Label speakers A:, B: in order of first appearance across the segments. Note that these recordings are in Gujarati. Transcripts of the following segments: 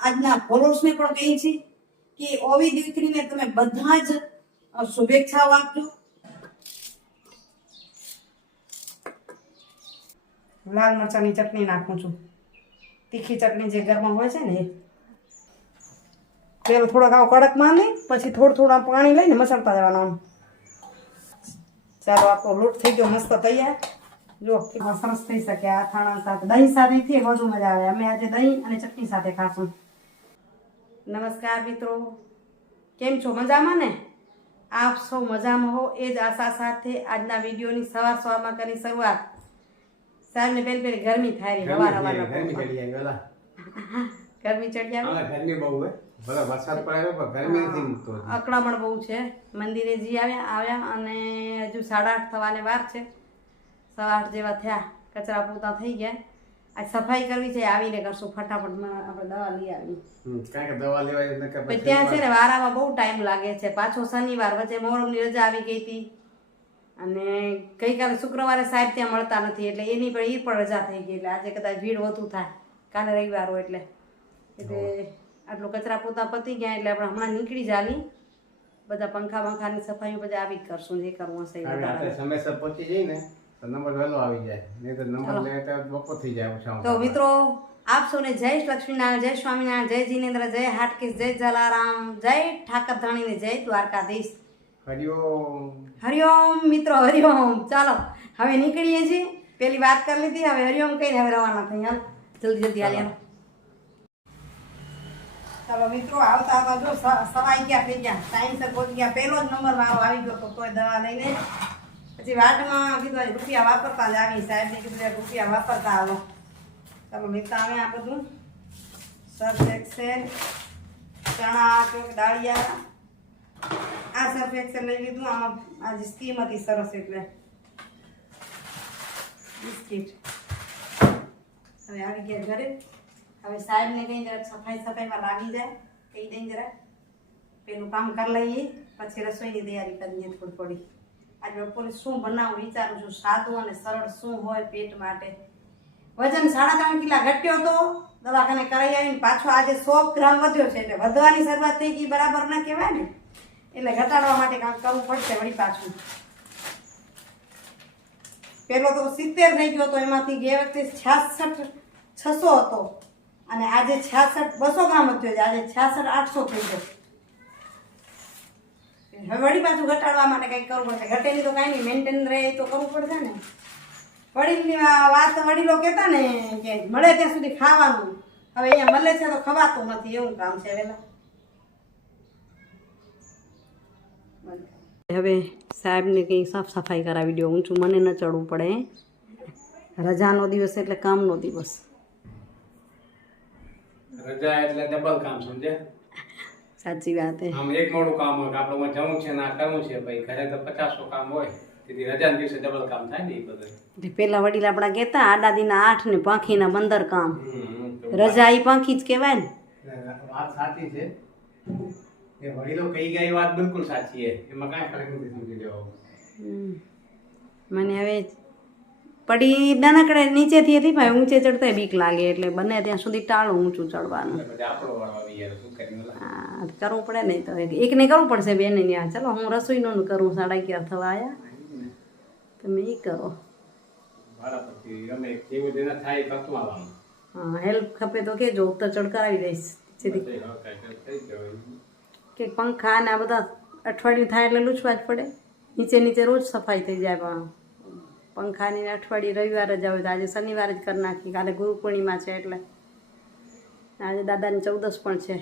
A: આજના ફોલોઅર્સને પણ કહી છે કે ઓવી દીકરીને તમે બધા જ શુભેચ્છાઓ આપજો. લાલ મરચાંની ચટણી નાખું છું. તીખી ચટણી જે ઘરમાં હોય છે ને એ. તેલ થોડાક આવું કડક માંડી, પછી થોડું થોડું પાણી લઈને મસળતા જવાનું ચાલો, આપણો લોટ થઈ ગયો મસ્ત તૈયાર. જો સરસ થઈ શકે. આ થાણા સાથે દહીં સાથે વધુ મજા આવે. અમે આજે દહીં અને ચટણી સાથે ખાશું. નમસ્કાર મિત્રો. કેમ છો? મજામાં ને? આપ સૌ મજામાં હો. એ જ આશા સાથે આજના વિડીયોની સવાર સવારમાં કરી શરૂઆત. સાહેબને પહેલી પહેલી ગરમી થાય રહી હવાર હવારના
B: ગરમી. ચડી આવી
A: ગરમી ચડી આવી?
B: ગરમી બહુ હે ભલે વરસાદ પડે પણ ગરમી નથી મૂકતો
A: અકળામણ બહુ છે. મંદિરે જી આવ્યા આવ્યા અને હજુ સાડા આઠ થવાને વાર છે. સવા આઠ જેવા થયા. કચરા પોતા થઈ ગયા. આજ સફાઈ કરવી છે આવીને કરશું. ફટાફટમાં આપણે દવા લઈ આવી
B: કારણ કે દવા લેવાય નકર
A: પછી
B: પછી
A: ત્યાં છે ને વારામાં બહુ ટાઈમ લાગે છે. પાછો શનિવાર વચ્ચે મોહરમની રજા આવી ગઈ હતી. અને ગઈકાલે શુક્રવારે સાહેબ ત્યાં મળતા નથી એટલે એની પણ એ પણ રજા થઈ ગઈ. એટલે આજે કદાચ ભીડ વધુ થાય. કાલે રવિવાર હોય એટલે. એટલે આટલું કચરા પોતા પતી ગયા એટલે આપણે હમણાં નીકળી જાલી. બધા પંખા પંખાની સફાઈ બધા આવી જ કરશું જે કરવું હશે.
B: સમયસર પહોંચી જઈએ ને તો નંબર વહેલો આવી જાય. નહીં તો નંબર લે તો બપોર થઈ જાય ઓછા
A: તો મિત્રો આપ સૌને જય લક્ષ્મીનારાયણ જય સ્વામિનારાયણ જય જીનેન્દ્ર જય હાટકેશ જય જલારામ જય ઠાકર ધણીને જય દ્વારકાધીશ.
B: હરિઓમ
A: હરિઓમ મિત્રો હરિઓમ ચાલો હવે નીકળીએ છીએ. પેલી વાત કરી લીધી હવે હરિઓમ કહીને હવે રવાના થઈ હાલ જલ્દી જલ્દી હાલ ચાલો મિત્રો આવતા આવતા જો સવાઈ ગયા થઈ ગયા. ટાઈમસર પહોંચી ગયા. પહેલો જ નંબર મારો આવી ગયો તો તોય દવા લઈને. પછી વાટમાં કીધું રૂપિયા વાપરતા જ આવી સાહેબને કીધું રૂપિયા વાપરતા આવો. ચાલો લેતા આવે આ બધું સર્ફ એક્સેલ ચણા ચોક દાળિયા આ સર્ફ એક્સેલ લઈ લીધું. આમાં આજે સ્કીમ હતી સરસ એટલે. બિસ્કીટ. હવે આવી ગયા ઘરે. હવે સાહેબને કઈ જરા સફાઈ સફાઈમાં લાગી જાય કહી દઈ જરા. પેલું કામ કરી લઈએ, પછી રસોઈની તૈયારી કરીએ થોડી થોડી. આજે બપોરે શું બનાવું વિચારું છું. સાદું અને સરળ શું હોય પેટ માટે? વજન સાડા ત્રણ કિલા ઘટ્યો હતો દવાખાને કરાઈ આવીને પાછો આજે સો ગ્રામ વધ્યો છે એટલે વધવાની શરૂઆત થઈ ગઈ બરાબર ના કહેવાય ને? એટલે ઘટાડવા માટે કામ કરવું પડશે વળી પાછું. પહેલો તો સિત્તેર થઈ ગયો હતો એમાંથી ગયા વખતે છાસઠ છસો હતો. અને આજે છાસઠ બસો ગ્રામ વધ્યો છે. આજે છાસઠ આઠસો થઈ ગયો. હવે વળી પાછું ઘટાડવા માટે કંઈક કરવું પડશે. ઘટેલી તો કાંઈ નહીં મેન્ટેન રહે તો કરવું પડશે ને. વડીલની વાત વડીલો કહેતા ને કે મળે ત્યાં સુધી ખાવાનું. હવે અહીંયા મળે છે તો ખવાતું નથી એવું કામ છે વહેલા હવે સાહેબને કંઈ સાફ સફાઈ કરાવી દો ઊંચું મને ન ચડવું પડે. રજાનો દિવસ એટલે કામનો દિવસ.
B: રજા એટલે ડબલ કામ સમજે
A: સાચી વાત છે
B: આમ એક મોડું કામ હોય કે આપણે માં જવું છે ને આ કરવું છે ભાઈ ઘરે તો પચાસો કામ હોય. તેથી રજાના દિવસે ડબલ કામ થાય ને એ બધું.
A: પેલા વડીલ આપણા કહેતા આડાદીના આઠ ને પાંખીના બંદર કામ. રજા એ પાંખી જ કહેવાય ને.
B: વાત સાચી છે. એ વડીલો કહી ગયા એ વાત બિલકુલ સાચી છે એમાં કાંઈ ફરક નથી સમજી લેવો.
A: મને હવે પડી નાનકડે નીચેથી હતી ભાઈ ઊંચે ચડતા બીક લાગે એટલે બને ત્યાં સુધી ટાળું ઊંચું ચડવાનું. હા કરવું પડે નહીં તો એકને કરવું પડશે બેને ત્યાં. ચલો હું રસોઈનું ન કરું સાડા અગિયાર થવા આવ્યા તમે એ કરો.
B: એ
A: હા હેલ્પ ખપે તો કેજો ઉત્તર ચડ કરાવી દઈશ સીધી. કે પંખા ને આ બધા અઠવાડિયું થાય એટલે લૂછવા જ પડે. નીચે નીચે રોજ સફાઈ થઈ જાય પણ. પંખાની અઠવાડિયે રવિવાર જ આવે તો આજે શનિવારે જ કરી નાખી કાલે ગુરુ પૂર્ણિમા છે એટલે. આજે દાદાની ચૌદસ પણ છે.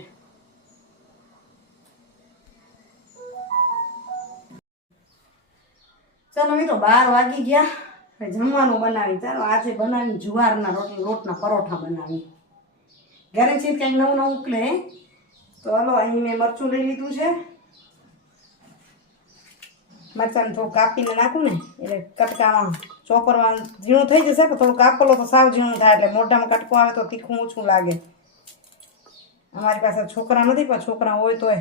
A: ચાલો મિત્રો, બાર વાગી ગયા. જમવાનું બનાવી ચાલો, આજે બનાવી જુવારના રોટલી, લોટના પરોઠા બનાવી ઘરે છે કંઈક નવું નવું ઉકલે તો હલો, અહીં મેં મરચું લઈ લીધું છે. મરચાંને થોડું કાપીને નાખું ને, એટલે કટકામાં, ચોપરમાં ઝીણું થઈ જશે, પણ થોડું કાપલો તો સાવ ઝીણું થાય, એટલે મોઢામાં કટકો આવે તો તીખું ઓછું લાગે. અમારી પાસે છોકરા નથી, પણ છોકરા હોય તોય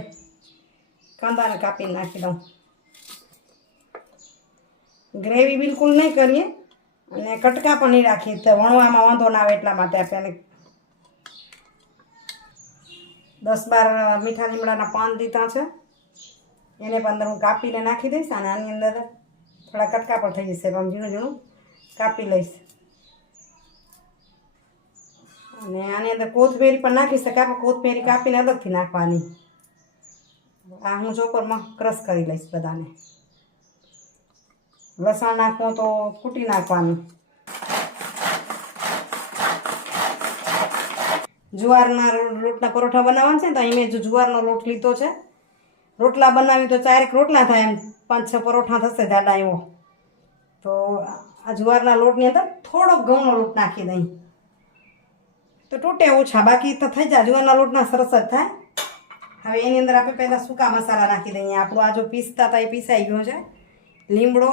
A: કાંદાને કાપીને નાખી દઉં. ગ્રેવી બિલકુલ નહીં કરીએ, અને કટકા પણ નહીં રાખીએ, તો વણવામાં વાંધો ના આવે એટલા માટે આપણે દસ બાર મીઠા લીમડાના પાન દીધા છે. એને પણ અંદર હું કાપીને નાખી દઈશ અને આની અંદર થોડા કટકા પણ થઈ જશે. પણ ઝીણું ઝીણું કાપી લઈશ. અને આની અંદર કોથમેરી પણ નાખી શકાય, પણ કોથમેરી કાપીને અલગથી નાખવાની. આ હું ચોપરમાં ક્રશ કરી લઈશ બધાને. લસણ નાખવું તો કૂટી નાખવાનું. જુવારના લોટના પરોઠા બનાવવાના છે તો અહીં મેં જુવારનો લોટ લીધો છે રોટલા બનાવી તો ચારેક રોટલા થાય એમ. પાંચ, છ પરોઠા થશે જાડા એવો. તો આ જુવારના લોટની અંદર થોડોક ઘઉંનો લોટ નાખી દઈ. તો તૂટે ઓછા. બાકી તો થઈ જાય. જુવારના લોટના સરસ જ થાય. હવે એની અંદર આપણે પહેલાં સૂકા મસાલા નાખી દઈએ. આપણું આ જો પીસતા હતા એ પીસાઈ ગયો છે. લીમડો,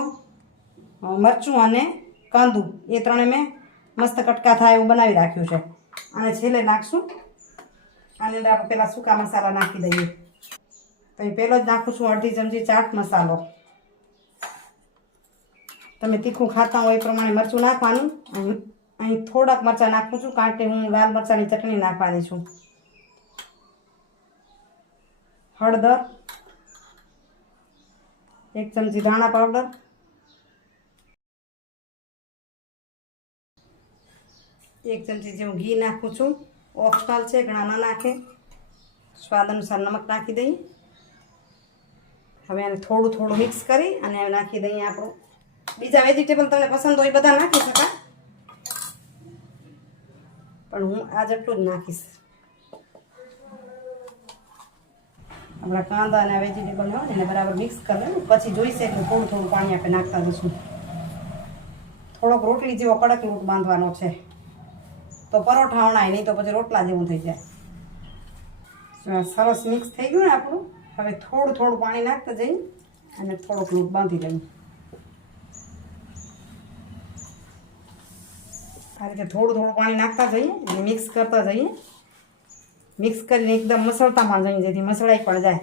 A: મરચું અને કાંદું. એ ત્રણે મેં મસ્ત કટકા થાય એવું બનાવી રાખ્યું છે. અને છેલ્લે નાખશું. આની અંદર આપણે પહેલાં સૂકા મસાલા નાખી દઈએ. તો એ પહેલો જ નાખું છું અડધી ચમચી ચાટ મસાલો. તમે તીખું ખાતા હોય એ પ્રમાણે મરચું નાખવાનું. અહીં થોડાક મરચાં નાખું છું કારણ કે હું લાલ મરચાંની ચટણી નાખવાની છું. હળદર, એક ચમચી ધાણા પાવડર. એક ચમચી જેવું ઘી નાખું છું. ઓપ્શનલ છે ઘણા ના નાખે. સ્વાદ અનુસાર નમક નાખી દઈએ. હવે આને થોડું થોડું મિક્સ કરી અને નાખી દઈએ આપણું. બીજા વેજીટેબલ તમને પસંદ હોય બધા નાખી શકાય. પણ હું આ જેટલું જ નાખીશ. આપણા કાંદા અને વેજીટેબલ હોય એને બરાબર મિક્સ કરી લેવું પછી જોઈશે એટલે થોડું થોડું પાણી આપણે નાખતા જશું. થોડોક રોટલી જેવો કડક લોટ બાંધવાનો છે. તો પરોઠા વણાય, નહીં તો પછી રોટલા જેવું થઈ જાય. સરસ મિક્સ થઈ ગયું ને આપણું. હવે થોડું થોડું પાણી નાખતા જઈએ અને થોડોક લોટ બાંધી લઈએ. આ રીતે થોડું થોડું પાણી નાખતા જઈએ અને મિક્સ કરતા જઈએ. મિક્સ કરીને એકદમ મસળતામાં જઈએ, જેથી મસળાઈ પણ જાય.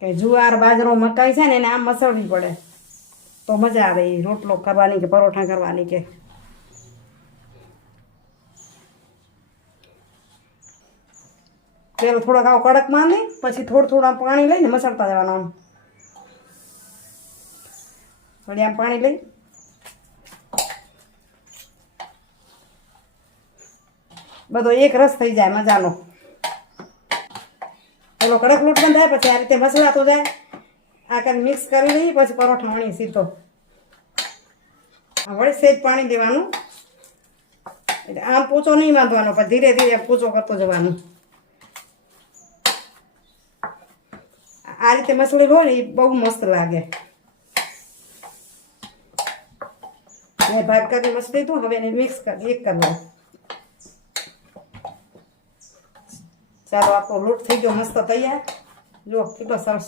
A: કે જુવાર, બાજરો, મકાઈ છે ને એને આમ મસળવી પડે. તો મજા આવે એ રોટલો કરવાની કે પરોઠા કરવાની કે પેલો થોડોક આવો કડક માંડી, પછી થોડું થોડું આમ પાણી લઈને મસળતા જવાનું આમ. વળી આમ પાણી લઈ. બધો એક રસ થઈ જાય મજાનો. પેલો કડક લોટ બંધાય, પછી આ રીતે મસળાતો જાય. આ કાંઈ મિક્સ કરી લઈએ, પછી પરોઠા વણી સીધો. વળી સેજ પાણી દેવાનું. એટલે આમ પોચો નહીં બાંધવાનો, પણ ધીરે ધીરે પોચો કરતો જવાનું. આ રીતે મસળી હોય ને એ બહુ મસ્ત લાગે મેં ભાગ કરી મસળી તું હવે એને મિક્સ કરી એક કરવા ચાલો આપણો લોટ થઈ ગયો મસ્ત તૈયાર જો કેટલો સરસ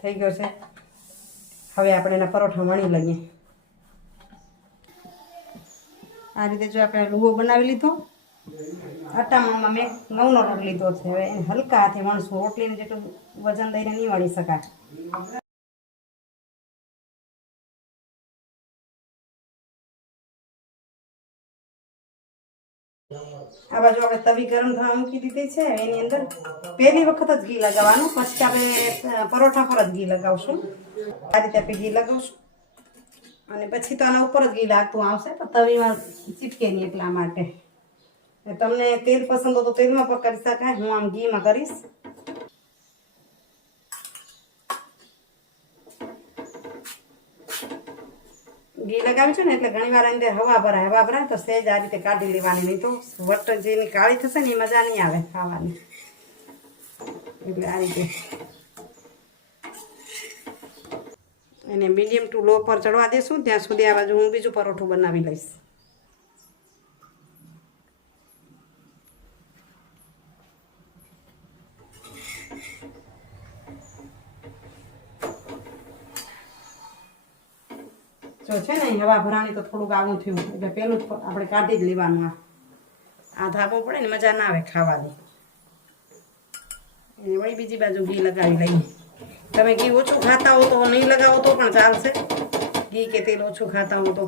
A: થઈ ગયો છે હવે આપણે એના પરોઠા વણી લઈએ આ રીતે જો આપણે લુવો બનાવી લીધો આટામાં મેં ઘઉંનો રોટ લીધો છે. હવે હલકા હાથે વણશું. રોટલીને જેટલું વજન દઈને નહીં વણી શકાય. આ બાજુ આપણે તવી ગરમ થવા મૂકી દીધી છે. એની અંદર પહેલી વખત જ ઘી લગાવવાનું. પછી આપણે પરોઠા પર જ ઘી લગાવશું. આ રીતે આપણે ઘી લગાવશું. અને પછી તો આના ઉપર જ ઘી લાગતું આવશે. તો તવીમાં ચીપકે નહીં એટલા માટે. તમને તેલ પસંદ હોય તો તેલમાં પણ કરી શકાય. હું આમ ઘીમાં કરીશ. ઘી લગાવ્યું છે ને એટલે ઘણી વાર અંદર હવા ભરાય. હવા ભરાય તો સહેજ આ રીતે કાઢી લેવાની. નહીં તો વટ જેની કાળી થશે ને એ મજા નહીં આવે ખાવાની. એટલે આ રીતે. એને મીડિયમ ટુ લો પર ચડવા દેશું. ત્યાં સુધી આ બાજુ હું બીજું પરોઠું બનાવી લઈશ. જો છે ને હવા ભરાણી તો થોડુંક આવું થયું. એટલે પેલું જ આપણે કાઢી જ લેવાનું આ. આ ધાબો પડે ને, મજા ના આવે ખાવાની. એને વળી બીજી બાજુ ઘી લગાવી લઈએ. તમે ઘી ઓછું ખાતા હો તો નહીં લગાવો તો પણ ચાલશે. ઘી કે તેલ ઓછું ખાતા હો તો.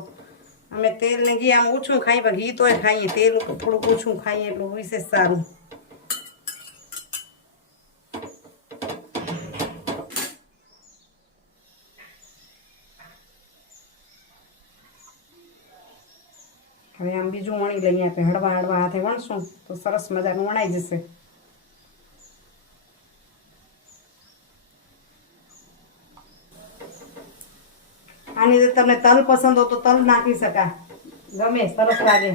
A: અમે તેલ ને ઘી આમ ઓછું ખાઈએ, પણ ઘી તોય ખાઈએ. તેલ થોડુંક ઓછું ખાઈએ, એટલું વિશેષ સારું. બીજું વણી લઈએ આપણે હળવા હળવા હાથે વણશું, તો સરસ મજાનું વણાઈ જશે. આની અંદર તમને તલ પસંદ હો તો તલ નાખી શકા ગમે, સરસ લાગે.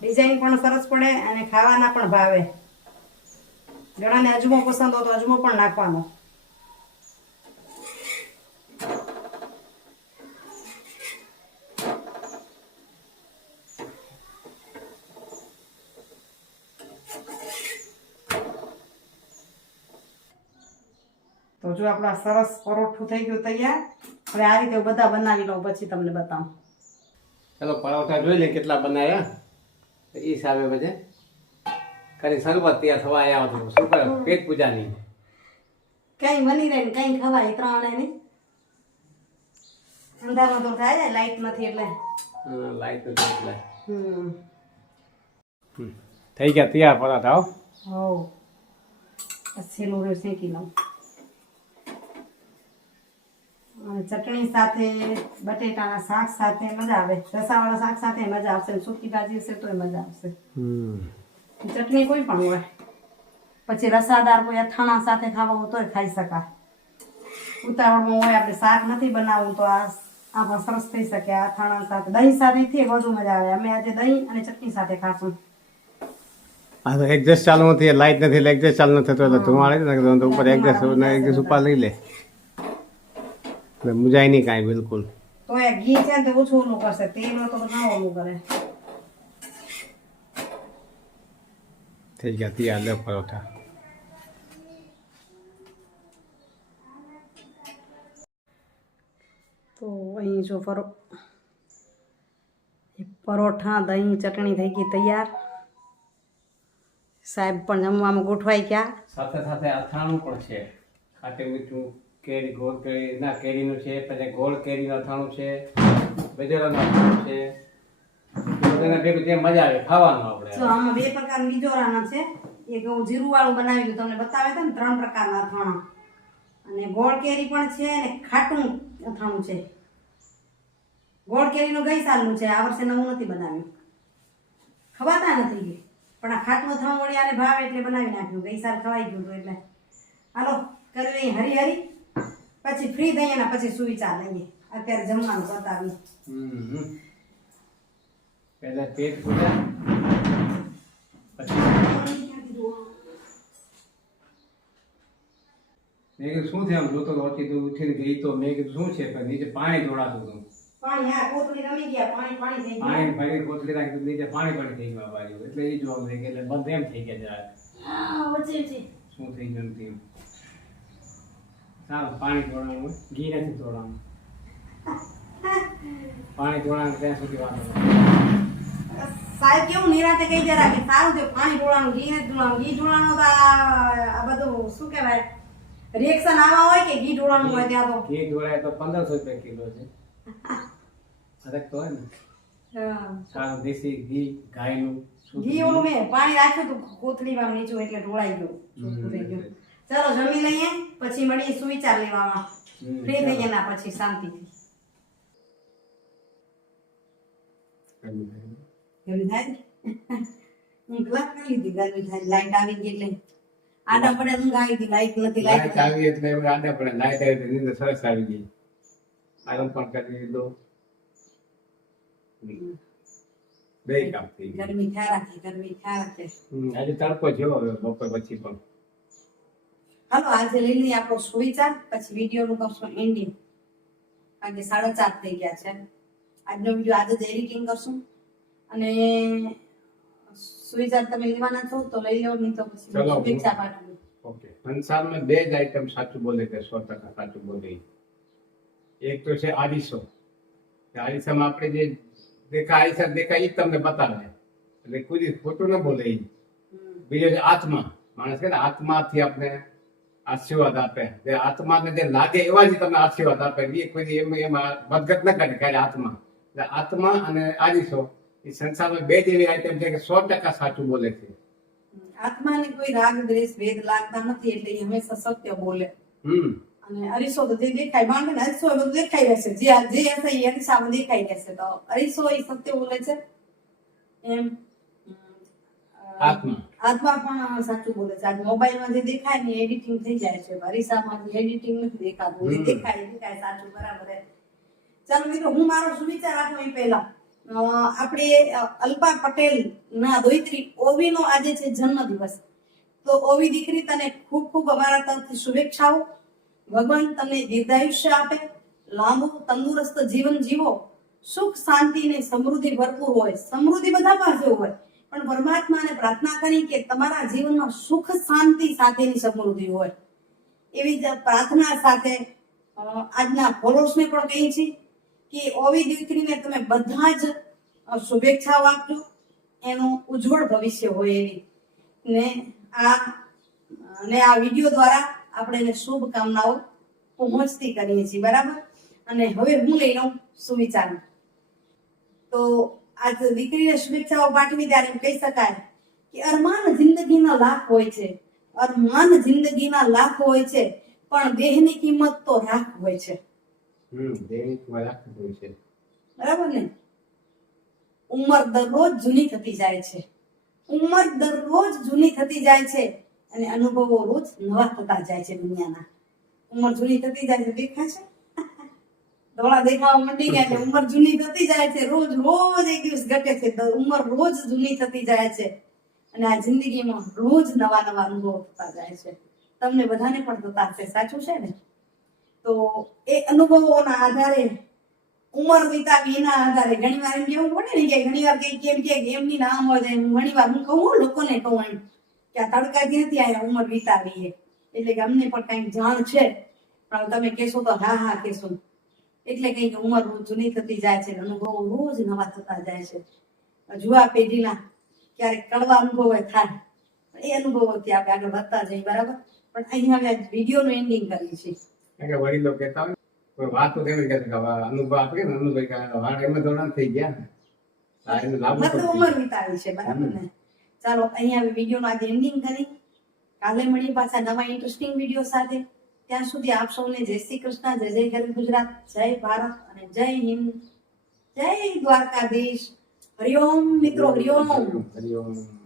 A: ડિઝાઇન પણ સરસ પડે અને ખાવાના પણ ભાવે. ઘણાને અજમો પસંદ હો તો અજમો પણ નાખવાનો. જો આપણા સરસ પરોઠું થઈ ગયું તૈયાર હવે આ રીતે બધા બનાવી લઉં પછી તમને બતાવું.
B: ચલો પરોઠા જોઈ લે કેટલા બનાવ્યા. એ હિસાબે પછી કરી શરૂઆત ત્યાં થવા આવ્યા હતું શું કરે? પેટ પૂજાની.
A: કઈ બની રહે ને કઈ ખવાય ત્રણે ને અંધારમાં તો થાય લાઈટ નથી એટલે.
B: લાઈટ નથી એટલે. થઈ ગયા તૈયાર પરાઠા હો.
A: હો છેલ્લું રહ્યું શેકી લઉં. ચટણી સાથે બટેટાના શાક સાથે મજા આવે. રસાવાળા શાક સાથે મજા આવશે ને સૂકી ભાજી હશે તોય મજા આવશે.
B: હમ.
A: ચટણી કોઈ પણ હોય. પછી રસાદાર કોઈ અથાણા સાથે ખાવા હોય તોય ખાઈ શકાય. ઉતાવળમાં હોય આપણે શાક નથી બનાવવું તો આ આમાં સરસ થઈ શકે આ અથાણા સાથે. દહીં સાથે થી વધુ મજા આવે. અમે આજે દહીં અને ચટણી સાથે ખાશું.
B: આ તો એડજસ્ટ ચાલુ નથી લાઈટ નથી એટલે એડજસ્ટ ચાલુ નથી થતો. એટલે ધુમાડે ને તો ઉપર એડજસ્ટ એડજસ્ટ ઉપર લઈ લે. એટલે મુજાય નહીં કાંઈ બિલકુલ.
A: તો એ ઘી છે ને તે ઓછું ઓલું કરશે તેલ તો ના ઓલું કરે.
B: થઈ ગયા તૈયાર લે પરોઠા.
A: તો અહીં જો પરો પરોઠા દહીં ચટણી થઈ ગઈ તૈયાર. સાહેબ પણ જમવામાં ગોઠવાઈ ગયા.
B: સાથે સાથે અથાણું પણ છે. ખાટે મીઠું. કેરી, ગોળ કેરી, ના, કેરીનું છે પછી ગોળ કેરીનું અથાણું છે, બજારાનું અથાણું છે. બધાને ભેગું મજા આવે, ખાવાનું
A: બે પ્રકારના બીજોરાના છે. એક હું જીરું વાળું બનાવી તમને બતાવે તો ને, ત્રણ પ્રકારના અથાણા. અને ગોળ કેરી પણ છે ખાટું અથાણું છે. ગોળ કેરીનું ગઈ સાલનું છે, આ વર્ષે નવું નથી બનાવ્યું. ખવાતા નથી પણ આ ખાટું અથાણું વળી આને ભાવ એટલે બનાવી નાખ્યું. ગઈ સાલ ખવાઈ ગયું હતું એટલે. હાલો કરવી હરી હરી. પછી ફ્રી થઈએ ને પછી સુઈ ચા લઈએ. અત્યારે જમવાનું બતાવી
B: હમ. પહેલા પેટ પૂજા પછી મેં કીધું શું થયું આમ જોતો તો? ઓછી તું ઉઠીને ગઈ તો. મેં કીધું શું છે? પણ નીચે પાણી ઢોળાતું હતું.
A: પાણી હા કોથળી રમી ગયા પાણી પાણી થઈ ગયું.
B: પાણી ભરી કોથળી રાખી નીચે પાણી પણ થઈ ગયું આ બાજુ. એટલે એ જોવા મળે કે એટલે બંધ એમ થઈ ગયા જરાક.
A: હા, વચ્ચે વચ્ચે.
B: શું થઈ ગયું તેમ સારું પાણી તોડવાનું હોય. ઘી નથી તોડવાનું પાણી તોડવાનું ત્યાં સુધી વાત નથી.
A: સાહેબ કેવું નિરાતે કહી જરા કે સારું થયું પાણી ઢોળાનું ઘી નથી ઢોળાનું ઘી ઢોળાનું તો આ આ બધું શું કહેવાય? રિએક્શન આવા હોય કે ઘી ઢોળાનું હોય ત્યાં તો?
B: ઘી ઢોળાય તો પંદરસો રૂપિયા કિલો છે. અરક તો હોય ને. સારું દેશી ઘી ગાયનું શુદ્ધ
A: ઘી ઓલું મેં પાણી રાખ્યું હતું કોથળીમાં નીચું એટલે ઢોળાઈ ગયું. ચોખ્ખું થઈ ગયું. ચાલો જમી લઈએ. પછી મળીએ સુવિચાર લેવામાં. ફ્રી થઈ ગયા પછી શાંતિથી. લાઈટ આવી ગઈ એટલે. આડા પડે ઊંઘ આવી ગઈ લાઈટ નથી
B: લાઈટ
A: લાઈટ
B: આવી એટલે એવું આડા પડે લાઈટ આવી એટલે નીંદર સરસ આવી ગઈ. આરામ પણ કરી લીધો. બે કામ થઈ
A: ગરમી થયા રાખે ગરમી થયા રાખે.
B: આજે તડકો જેવો હવે બપોર પછી પણ.
A: હાલો આજે લઈ લઈએ આપણો સુવિચાર પછી વિડીયોનું કરશું એન્ડિંગ કારણ કે સાડા ચાર થઈ ગયા છે. આજનો વીડિયો આજે જ એડિટિંગ કરશું. અને સુવિચાર તમે લેવાના છો તો લઈ લો નહીં તો પછી શુભેચ્છા પાઠવું
B: ઓકે. સંસારમાં બે જ આઈટમ સાચું બોલે કે સો ટકા સાચું બોલે. એક તો છે આડીસો આરીસામાં આપણે જે દેખા આરીસા દેખાય એ તમને બતાવે. એટલે કોઈ ખોટું ન બોલે બીજો છે આત્મા. માણસ કે ને આત્માથી આપણે આશીર્વાદ આપે. જે આત્માને જે લાગે એવા જ તમને આશીર્વાદ આપે. એ કોઈ એમ એમાં મદગત ન કરે ખાલી આત્મા. એટલે આત્મા અને આડીસો એ સંસારમાં બે જ એવી આઈટમ છે કે સો ટકા સાચું બોલે છે.
A: આત્માને કોઈ રાગ દ્વેષ ભેદ લાગતા નથી એટલે એ હંમેશા સત્ય બોલે.
B: હમ.
A: અને અરીસો તો જે દેખાય માંગે ને અરીસો બધું દેખાઈ રહેશે. જે જે હશે એ અરીસામાં દેખાઈ રહેશે. તો અરીસો એ સત્ય બોલે છે? એમ.
B: આત્મા.
A: આત્મા પણ સાચું બોલે છે. આજ મોબાઈલમાં જે દેખાય ને એડિટિંગ થઈ જાય છે. અરીસામાં એડિટિંગ નથી દેખાતું
B: એ
A: દેખાય દેખાય સાચું બરાબર ચાલો મિત્રો હું મારો સુવિચાર આપું એ પહેલા. આપણે અલ્પા પટેલ ના દોહિત્રી ઓવી નો આજે છે જન્મદિવસ તો ઓવી દીકરી તને ખૂબ ખૂબ અમારા તરફથી શુભેચ્છાઓ. ભગવાન તમને દીર્ઘાયુષ્ય આપે લાંબુ તંદુરસ્ત જીવન જીવો સુખ શાંતિ ને સમૃદ્ધિ ભરપૂર હોય. સમૃદ્ધિ બધા પાસે હોય. પણ પરમાત્માને પ્રાર્થના કરી કે તમારા જીવનમાં સુખ શાંતિ સાથેની સમૃદ્ધિ હોય. એવી જ પ્રાર્થના સાથે આજના ફોલોર્સને પણ કહી છે કે ઓવી દીકરીને તમે બધા જ શુભેચ્છાઓ આપજો. એનું ઉજ્જવળ ભવિષ્ય હોય એવી. ને આ ને આ વીડિયો દ્વારા આપણે એને શુભકામનાઓ પહોંચતી કરીએ છીએ, બરાબર? અને હવે હું લઈ લઉં સુવિચાર. તો આ દીકરીને શુભેચ્છાઓ પાઠવી ત્યારે એમ કહી શકાય કે અરમાન જિંદગીના લાખ હોય છે. અરમાન જિંદગીના લાખ હોય છે પણ દેહની કિંમત તો રાખ હોય છે.
B: હમ દૈનિક રાખતું હોય છે.
A: બરાબર ને? ઉંમર દરરોજ જૂની થતી જાય છે. ઉંમર દરરોજ જૂની થતી જાય છે અને અનુભવો રોજ નવા થતા જાય છે દુનિયાના. ઉંમર જૂની થતી જાય છે દેખાય છે ધોળા દેખાવા મંડી ગયા છે ઉંમર જૂની થતી જાય છે. રોજ રોજ એક દિવસ ઘટે છે. ઉંમર રોજ જૂની થતી જાય છે. અને આ જિંદગીમાં રોજ નવા નવા અનુભવ થતા જાય છે. તમને બધાને પણ થતા હશે. સાચું છે ને? તો એ અનુભવોના આધારે ઉંમર વિતાવી, એના આધારે ઘણી વાર એમ કેવું પડે ને કે ઘણી વાર કઈ કેમ કે એમની નામ હોય તો ઘણી વાર હું કહું લોકોને કહું એમ કે આ તડકાથી નથી આયા ઉંમર વિતાવી એટલે કે અમને પણ કંઈક જાણ છે. પણ તમે કહેશો તો હા હા, કહેશો. એટલે કઈ ઉંમર જૂની થતી જાય છે અનુભવો રોજ નવા થતા જાય છે. જુવા પેઢીના ક્યારેક કડવા અનુભવો થાય એ અનુભવોથી આપણે આગળ વધતા જઈએ બરાબર? પણ અહીંયા હવે વિડીયોનું એન્ડિંગ કરીએ છીએ.
B: કારણ કે વડીલો કહેતા હોય કોઈ વાત તો કેવી કહેતા કે અનુભવ આપે ને અનુભવ વાળ એમ ધોરણ થઈ ગયા ને.
A: મતલબ ઉંમર વિતાવી છે બરાબર ને? ચાલો અહીંયા વીડિયો વિડીયોનું આજે એન્ડિંગ કરી કાલે મળીએ પાછા નવા ઇન્ટરેસ્ટિંગ વીડિયો સાથે. ત્યાં સુધી આપ સૌને જય શ્રી કૃષ્ણ, જય જય ગરીબ ગુજરાત, જય ભારત અને જય હિન્દ. જય દ્વારકાધીશ. હરિઓમ મિત્રો, હરિઓમ.
B: હરિઓમ.